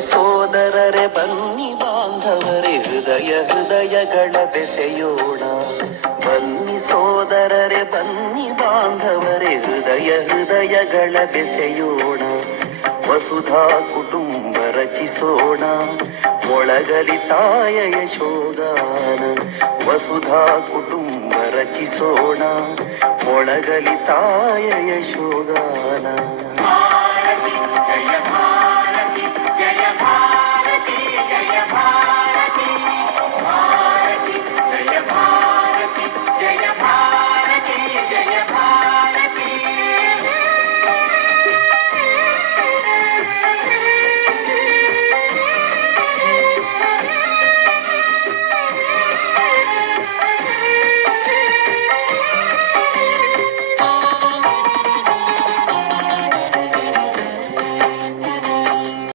ಸೋದರರೆ, ಬನ್ನಿ ಬಾಂಧವರೇ, ಹೃದಯ ಹೃದಯಗಳ ಬೆಸೆಯೋಣ. ಬನ್ನಿ ಸೋದರರೆ, ಬನ್ನಿ ಬಾಂಧವರೇ, ಹೃದಯ ಹೃದಯಗಳ ಬೆಸೆಯೋಣ. ವಸುಧಾ ಕುಟುಂಬ ರಚಿಸೋಣ. ಒಳಗಲಿ ತಾಯ ಯಶೋಗಾನ. ವಸುಧಾ ಕುಟುಂಬ ರಚಿಸೋಣ. ಒಳಗಲಿ ತಾಯ ಯಶೋಗಾನ.